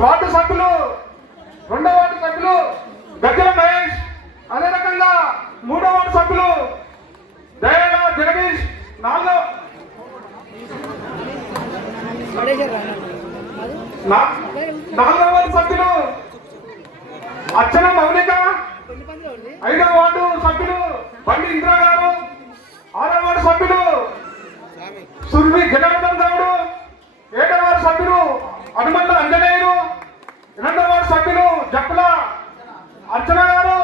Ward సభ్యులు 2వ ward సభ్యులు గజ్జల మహేష్, అదే రకంగా 3వ వార్డు సభ్యులు దయాల జగదీష్, 4వ వార్డు సభ్యులు అర్చన మౌలిక, 5వ వార్డు సభ్యులు బండి ఇంద్రా గారు, 6వ వార్డు సభ్యులు సుర్వి జనార్దన్ గౌడు, 7వ వార్డు సభ్యులు హనుమంత అంజనేయులు, 8వ వార్డు సభ్యులు జప్పుల అర్చన గారు,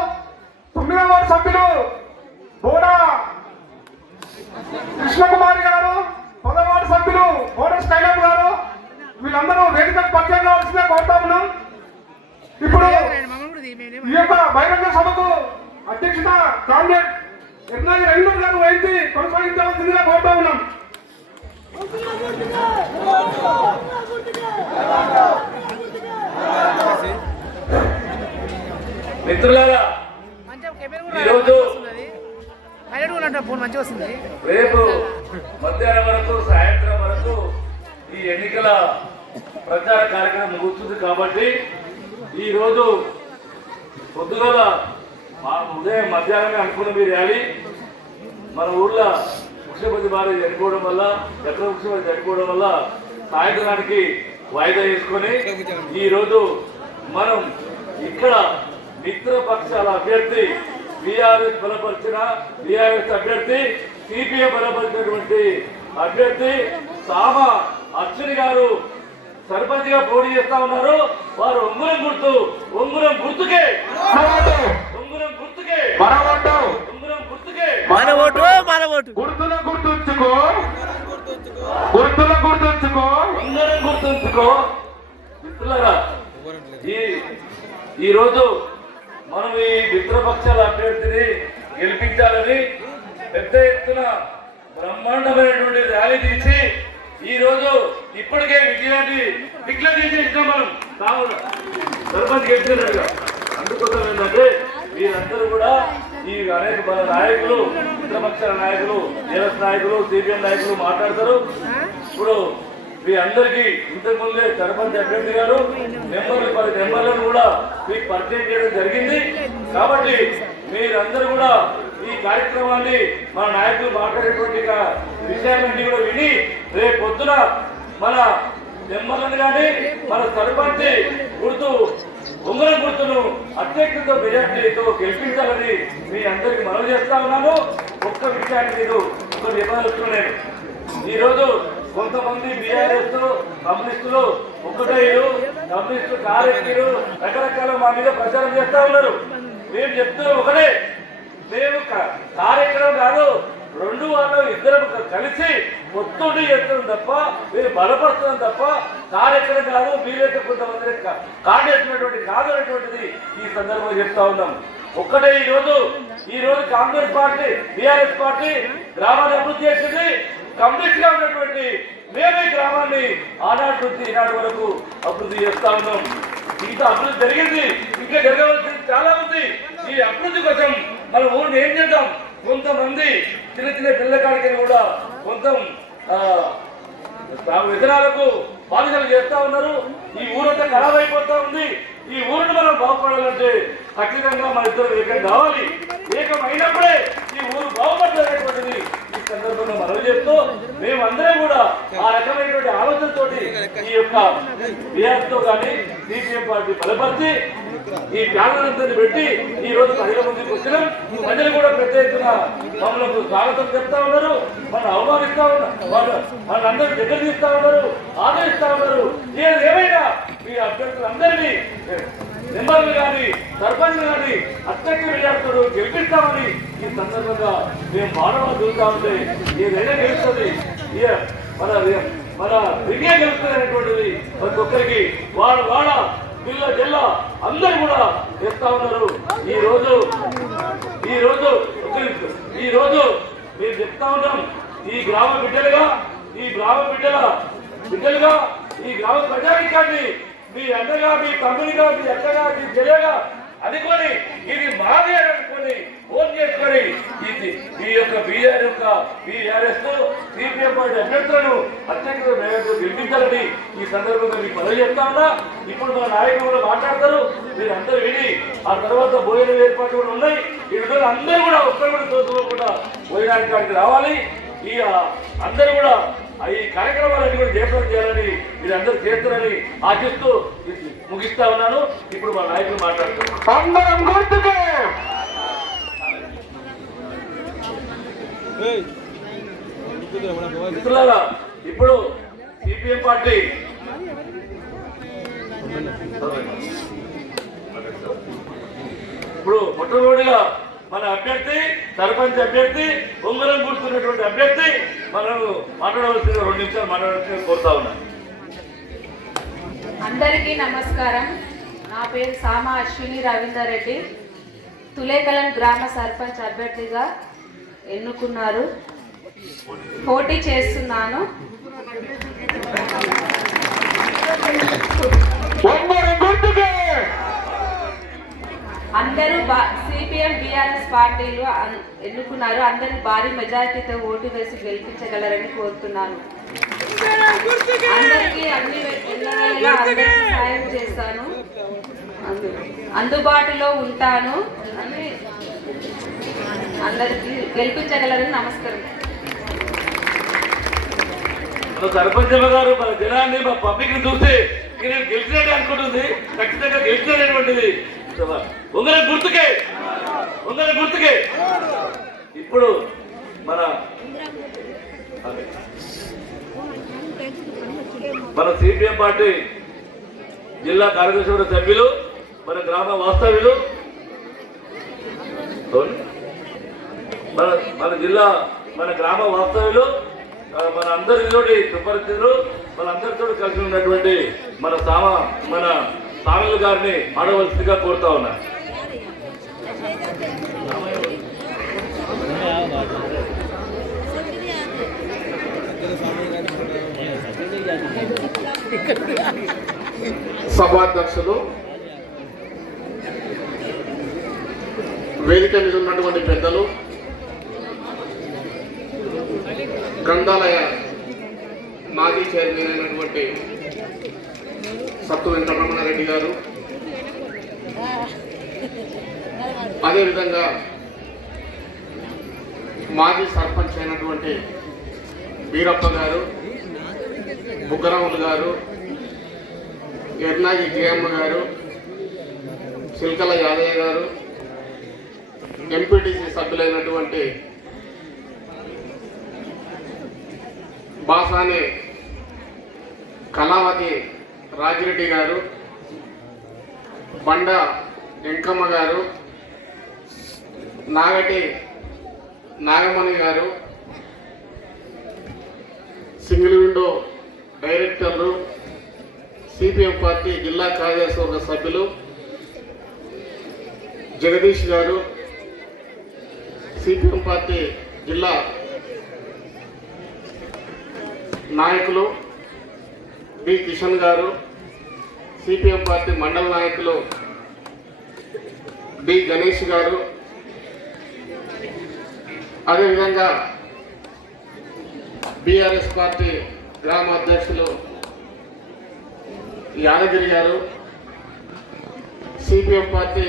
9వ వార్డు సభ్యులు బోడా కృష్ణకుమారి గారు, 10వ వార్డు సభ్యులు బోడా స్టైలప్ గారు. వీళ్ళందరూ వేదికకు పరిచయం కావాల్సిందే కోరుతా ఉన్నాం. ఇప్పుడు ఈ యొక్క బహిరంగ సభకు అధ్యక్షత కామ్రేడ్ ఎర్నాగి రవీంద్ర గారు వహించి కొనసాగించవలసిందిగా కోరుతా ఉన్నాం. మిత్రులారా, ఈరోజు రేపు మధ్యాహ్నం వరకు సాయంత్రం వరకు ఈ ఎన్నికల ప్రచార కార్యక్రమం ముగుస్తుంది కాబట్టి ఈరోజు పొద్దుగల ఉదయం మధ్యాహ్నమే అనుకున్న మీరు ర్యాలీ మన ఊర్లో ముఖ్యమంత్రి వారు చనిపోవడం వల్ల ఎక్కడ ముఖ్యమంత్రి చనిపోవడం వల్ల సాయంత్రానికి వాయిదా వేసుకొని ఈరోజు మనం ఇక్కడ మిత్రపక్షాల అభ్యర్థి బీఆర్ఎస్ బలపరిచిన బీఆర్ఎస్ అభ్యర్థి సిపిఎం బలపరిచినటువంటి అభ్యర్థి సామ అర్చని గారు సర్పంచ్ గా పోటీ చేస్తా ఉన్నారు. వారు ఉంగురం గుర్తుకే ఉంగురం గుర్తుకే ఉంగురం గుర్తుకే గుర్తుల గుర్తుంచుకో ఉంగురం గుర్తుంచుకో. మిత్రులారా, ఈరోజు మనం ఈ మిత్రపక్షాల అభ్యర్థిని గెలిపించాలని పెద్ద ఎత్తున బ్రహ్మాండమైనటువంటి ర్యాలీ తీసి ఈ రోజు ఇప్పటికే విజయాన్ని డిక్లేర్ చేసేసినాం. మనం సర్పంచ్ గెలిచినట్టుగా. అందుకోసం ఏంటంటే వీరందరూ కూడా ఈ అనేక నాయకులు, మిత్రపక్షాల నాయకులు, టీఆర్ఎస్ నాయకులు, సిపిఎం నాయకులు మాట్లాడతారు. ఇప్పుడు మీ అందరికీ ఇంతకుముందే సర్పంచ్ అభ్యర్థి గారు నెంబర్లు 10 నెంబర్లను కూడా మీకు పరిచయం చేయడం జరిగింది. కాబట్టి మీరందరూ కూడా ఈ కార్యక్రమాన్ని మన నాయకులు మాట్లాడేటువంటి విషయాలన్నీ కూడా విని రేపు పొద్దున మన నెంబర్లను కానీ మన సర్పంచ్ గుర్తు ఉంగరం గుర్తును అత్యధిక మెజార్టీతో గెలిపించాలని మీ అందరికి మనవి చేస్తా ఉన్నాను. ఒక్క విషయాన్ని మీరు ఒక నిబంధనలు ఈరోజు కొంతమంది బీఆర్ఎస్ కమ్యూనిస్టులు ఒక్కటయ్యారు, కమ్యూనిస్టులు కారెక్కిరు, రకరకాల మా మీద ప్రచారం చేస్తా ఉన్నారు. మేము చెప్తున్నాం ఒకటే, మేము కార్యక్రమం కాదు, 2 వాళ్ళు ఇద్దరు కలిసి ఒత్తిడి చేస్తున్నాం తప్ప, మీరు బలపరుస్తున్నాం తప్ప కార్యక్రమం కాదు. మీరైతే కొంతమంది కాడేసినటువంటి కాదు అనేటువంటిది ఈ సందర్భంగా చెప్తా ఉన్నాం. ఒక్కటే ఈరోజు కాంగ్రెస్ పార్టీ, బీఆర్ఎస్ పార్టీ గ్రామాన్ని అభివృద్ధి చేసింది. కమ్యూనిస్ట్ గా ఉన్నటువంటి మేమే గ్రామాన్ని ఆనాటి నుంచి ఈనాటి వరకు అభివృద్ధి చేస్తా ఉన్నాం. ఇంకా అభివృద్ధి జరిగింది, ఇంకా జరగవలసింది చాలా ఉంది. ఈ అభివృద్ధి కోసం మన ఊరిని ఏం చేద్దాం. కొంతమంది చిన్న చిన్న పిల్లకాడికని కూడా కొంత విధానాలకు బాధ్యతలు చేస్తా ఉన్నారు. ఈ ఊరంతా ఖరాబ్ అయిపోతా ఉంది. ఈ ఊరిని మనం బాగుపడాలంటే ఖచ్చితంగా మన ఇద్దరు ఏకం కావాలి. ఏకమైనప్పుడే ఈ ఊరు బాగుపడలేటువంటిది ఈ సందర్భంగా మనవి చేస్తూ మేమందరం కూడా ఆ రకమైనటువంటి ఆలోచనతోటి ఈ యొక్క బీఆర్ఎస్ తో కానీ సిపిఎం పార్టీ బలపరిచి ఈ ప్యానలందరినీ పెట్టి ఈ రోజు ప్రజల ముందుకు వచ్చినాం. ప్రజలు కూడా పెద్ద ఎత్తున మమ్మల్ని స్వాగతం చెప్తా ఉన్నారు, మనం అవమానిస్తా ఉన్నారు, మనందరూ దగ్గర తీస్తా ఉన్నారు, ఆదరిస్తా ఉన్నారు. ఏమైనా ఈ అభ్యర్థులందరినీ నెంబర్లు కానీ సర్పంచ్ కానీ అత్యధిక మెజార్టీతో గెలిపిస్తామని ఈ సందర్భంగా మేము మానవాళ్ళు చూస్తా ఉంటే ఏదైనా గెలుస్తుంది, మన విజయ గెలుస్తుంది అనేటువంటిది ప్రతి ఒక్కరికి వాడ పిల్ల జిల్లా అందరూ కూడా చేస్తా ఉన్నారు. ఈ రోజు మేము చెప్తా ఉన్నాం, ఈ గ్రామ బిడ్డలుగా ఈ గ్రామ ప్రజానికాన్ని మీ అన్నగా, మీ తమ్మునిగా, మీ అక్కగా, మీ చెల్లెగా అనుకొని ఇది మాదే అనుకొని ఓన్ చేసుకొని ఈ యొక్క బీఆర్ఎస్ సిపిఎం పార్టీ అభ్యర్థులను అత్యంత మేరకు గెలిపించాలని ఈ సందర్భంగా మీకు మనవి చెప్తా ఉన్నా. ఇప్పుడు మన నాయకులు కూడా మాట్లాడతారు, మీరు అందరూ విని ఆ తర్వాత భోజనం ఏర్పాట్లు కూడా ఉన్నాయి. ఈ విధంగా అందరూ కూడా ఒక్కరు కూడా తోసుకోకుండా భోజనానికి రావాలి. ఈ అందరూ కూడా ఈ కార్యక్రమాలన్నీ కూడా జయప్రదం చేయాలని మీరు అందరూ చేస్తారని ఆశిస్తూ ముగిస్తా ఉన్నాను. ఇప్పుడు మా నాయకులు మాట్లాడుతున్నారు. మిత్రులారా, ఇప్పుడు సిపిఎం పార్టీ ఇప్పుడు మొట్టమొదటిగా మన అభ్యర్థి సర్పంచ్ అభ్యర్థి ఉంగరం గుర్తున్నటువంటి అభ్యర్థి మనము మాట్లాడవలసిన 2 నిమిషాలు మాట్లాడాల్సిందిగా కోరుతా ఉన్నాను. అందరికీ నమస్కారం. నా పేరు సామా అశ్విని రవీందర్ రెడ్డి. తులేకలం గ్రామ సర్పంచ్ అభ్యర్థిగా ఎన్నుకున్నారు. పోటీ చేస్తున్నాను. అందరూ సిపిఎం బిఆర్ఎస్ పార్టీలు ఎన్నుకున్నారు. అందరూ భారీ మెజారిటీతో ఓటు వేసి గెలిపించగలరని కోరుతున్నాను. అందరికీ అన్ని ఎల్లవేళలా అందరికీ సాయం చేస్తాను, అందుబాటులో ఉంటాను అని అందరికీ గెలిపించగలరని నమస్కారం. సర్పంచ్ గారు మన జనాన్ని మా పబ్లిక్ ని చూస్తే నేను గెలిచినట్టు అనుకుంటుంది. ఖచ్చితంగా గెలిచినటువంటిది ఉంగరం గుర్తుకే, ఉంగరం గుర్తుకే. ఇప్పుడు మన సిపిఎం పార్టీ జిల్లా కార్యదర్శి సభ్యులు, మన గ్రామ వాస్తవ్యులు, మన జిల్లా మన గ్రామ వాస్తవ్యులు, మన అందరితో సుపరిచితులు, మన అందరితో కలిసి ఉన్నటువంటి మన సామలు గారిని ఆడవలసిందిగా కోరుతా ఉన్నా. సభాధ్యక్షులు, వేదిక మీద ఉన్నటువంటి పెద్దలు, గ్రంథాలయ మాజీ చైర్మన్ అయినటువంటి సత్తు వెంకటరమణారెడ్డి గారు, అదేవిధంగా మాజీ సర్పంచ్ అయినటువంటి వీరప్ప గారు, బుగ్గరాములు గారు, ఎర్నాగి జయమ్మ గారు, సిల్కల యాదయ్య గారు, ఎంపీటీసీ సభ్యులైనటువంటి బాసాని కళావతి రాజిరెడ్డి గారు, బండ వెంకమ్మ గారు, నాగటి నాగమణి గారు, సింగిల్ విండో డైరెక్టర్లు, సిపిఎం పార్టీ జిల్లా కార్యదర్శి సభ్యులు జగదీష్ గారు, సిపిఎం పార్టీ జిల్లా నాయకులు బి కిషన్ గారు, సిపిఎం పార్టీ మండల నాయకులు బి గణేష్ గారు, అదేవిధంగా బిఆర్ఎస్ పార్టీ గ్రామ అధ్యక్షులు యాదగిరి గారు, సిపిఎం పార్టీ